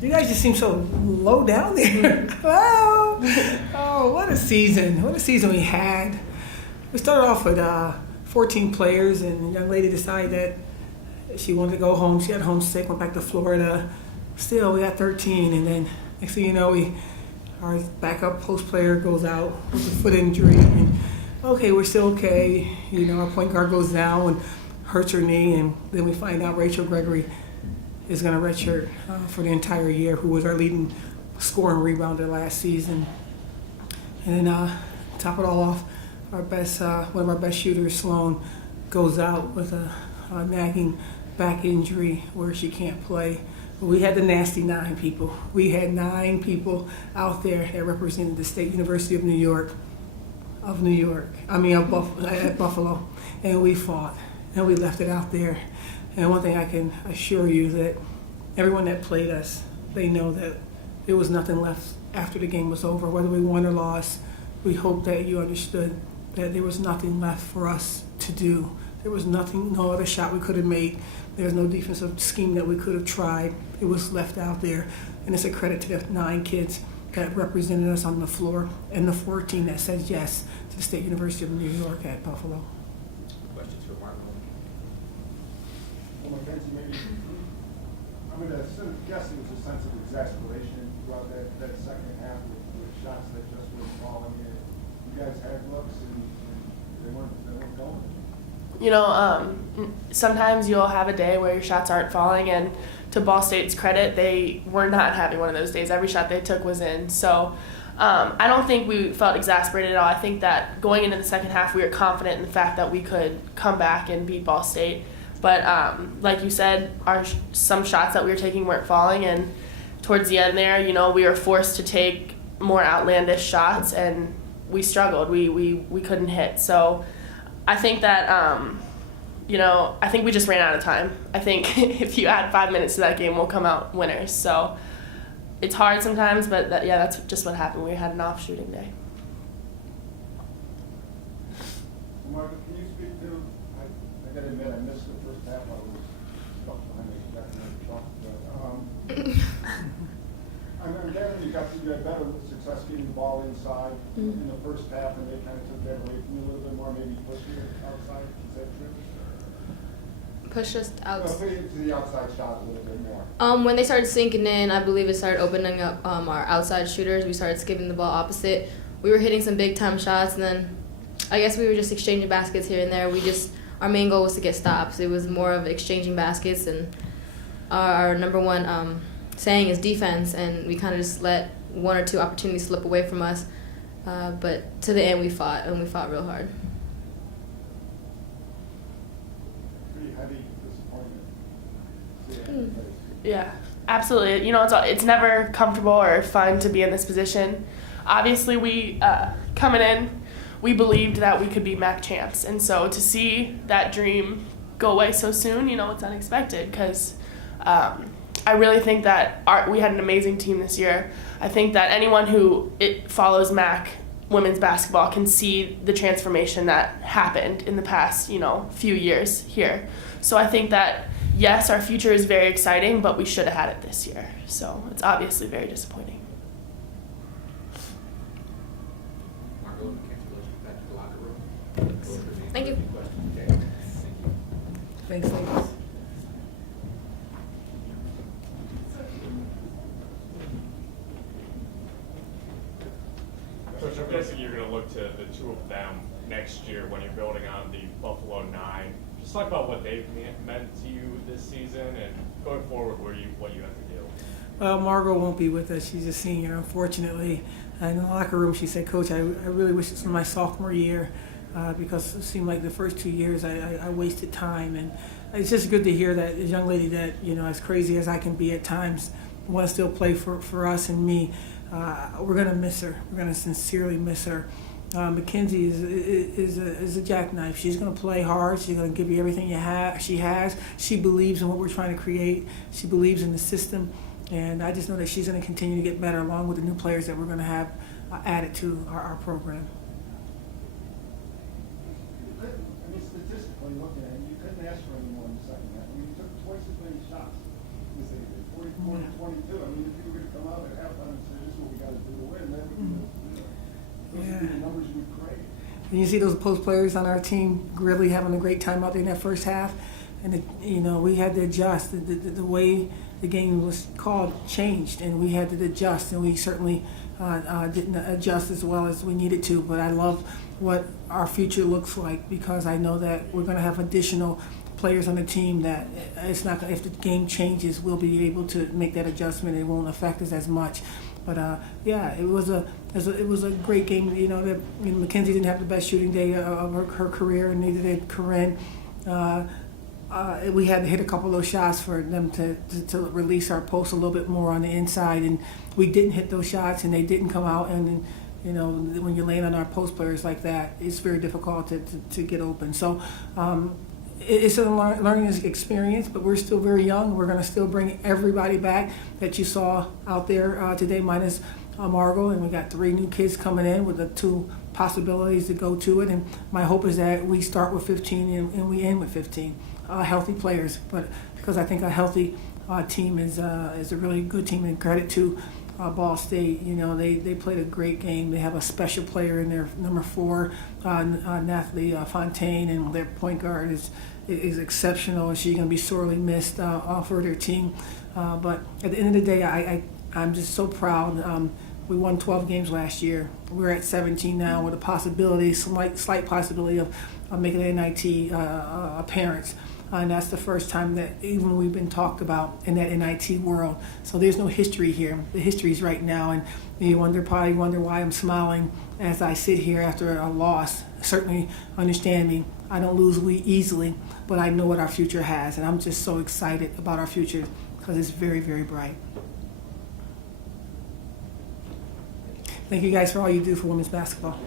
You guys just seem so low down there. Oh, what a season. What a season we had. We started off with 14 players, and the young lady decided that she wanted to go home. She had homesick, went back to Florida. Still, we had 13, and then next thing you know, our backup post player goes out with a foot injury. And okay, we're still okay. You know, our point guard goes down and hurts her knee, and then we find out Rachel Gregory is going to redshirt for the entire year, who was our leading scorer and rebounder last season. And then top it all off, our best, one of our best shooters, Sloan, goes out with a nagging back injury where she can't play. But we had the nasty 9 people. We had 9 people out there that represented the State University of New York, at Buffalo, and we fought, and we left it out there. And one thing I can assure you that everyone that played us, they know that there was nothing left after the game was over, whether we won or lost. We hope that you understood that there was nothing left for us to do. There was nothing, no other shot we could have made. There's no defensive scheme that we could have tried. It was left out there. And it's a credit to the 9 kids that represented us on the floor and the 14 that said yes to the State University of New York at Buffalo. Questions for Mark? Well, Mackenzie, maybe, I'm going to guess it was a sense of exasperation throughout that second half with shots that just weren't falling in. You guys had looks and they weren't going. You know, sometimes you'll have a day where your shots aren't falling, and to Ball State's credit, they were not having one of those days. Every shot they took was in. So I don't think we felt exasperated at all. I think that going into the second half, we were confident in the fact that we could come back and beat Ball State. But like you said, some shots that we were taking weren't falling, and towards the end there, you know, we were forced to take more outlandish shots, and we struggled. We couldn't hit. So I think that, you know, I think we just ran out of time. I think if you add 5 minutes to that game, we'll come out winners. So it's hard sometimes, but that's just what happened. We had an off shooting day. Mark, can you speak to, I got to admit, I missed the first half. I was stuck behind the truck. I'm gathering you had better success getting the ball inside in the first half, and they kind of took that away from you a little bit more, maybe pushing it outside. Is that true? Push us out. Put it to the outside shot a little bit more. When they started sinking in, I believe it started opening up our outside shooters. We started skipping the ball opposite. We were hitting some big time shots, and then I guess we were just exchanging baskets here and there. Our main goal was to get stops. It was more of exchanging baskets, and our number one saying is defense, and we kind of just let 1 or 2 opportunities slip away from us. But to the end, we fought, and we fought real hard. Pretty heavy disappointment. Yeah, absolutely. You know, it's never comfortable or fun to be in this position. Obviously, we coming in, we believed that we could be MAC champs, and so to see that dream go away so soon, you know, it's unexpected because I really think that we had an amazing team this year. I think that anyone who follows MAC women's basketball can see the transformation that happened in the past, you know, few years here. So I think that, yes, our future is very exciting, but we should have had it this year. So it's obviously very disappointing. Marco, Mackenzie, let's get back to the locker room. Thank you. Thanks, ladies. Coach, I'm guessing you're going to look to the 2 of them next year when you're building on the Buffalo 9. Just talk about what they've meant to you this season and going forward what you have to do. Well, Margot won't be with us. She's a senior, unfortunately. In the locker room, she said, Coach, I really wish this was my sophomore year because it seemed like the first 2 years I wasted time. And it's just good to hear that a young lady that, you know, as crazy as I can be at times, want to still play for us and me. We're going to miss her. We're going to sincerely miss her. Mackenzie is a jackknife. She's going to play hard. She's going to give you everything she has. She believes in what we're trying to create. She believes in the system. And I just know that she's going to continue to get better along with the new players that we're going to have added to our program. I mean, statistically looking at it, you couldn't ask for any more in the second half. I mean, you took twice as many shots as they did. 44-22. I mean, if you were going to come out at halftime and say, this is what we got to do to win, that would be those would be the numbers you would crave. And you see those post players on our team really having a great time out there in that first half. And, we had to adjust. The way the game was called changed, and we had to adjust, and we certainly didn't adjust as well as we needed to. But I love what our future looks like, because I know that we're going to have additional players on the team that it's not, if the game changes, we'll be able to make that adjustment. It won't affect us as much. But yeah, it was a great game. That Mackenzie didn't have the best shooting day of her career, and neither did Corinne. We had to hit a couple of those shots for them to release our post a little bit more on the inside, and we didn't hit those shots, and they didn't come out. And when you're laying on our post players like that, it's very difficult to get open. So it's a learning experience, but we're still very young. We're going to still bring everybody back that you saw out there today, minus Margot, and we got 3 new kids coming in with the 2 possibilities to go to it. And my hope is that we start with 15 and we end with 15 healthy players. But because I think a healthy team is a really good team, and credit to Ball State. They played a great game. They have a special player in there, number 4, Nathalie Fontaine, and their point guard is exceptional. She's going to be sorely missed for their team. But at the end of the day, I'm just so proud. We won 12 games last year. We're at 17 now with a possibility, slight possibility of making an NIT appearance. And that's the first time that even we've been talked about in that NIT world. So there's no history here. The history is right now, and you probably wonder why I'm smiling as I sit here after a loss. Certainly understand me. I don't lose easily, but I know what our future has, and I'm just so excited about our future because it's very, very bright. Thank you guys for all you do for women's basketball.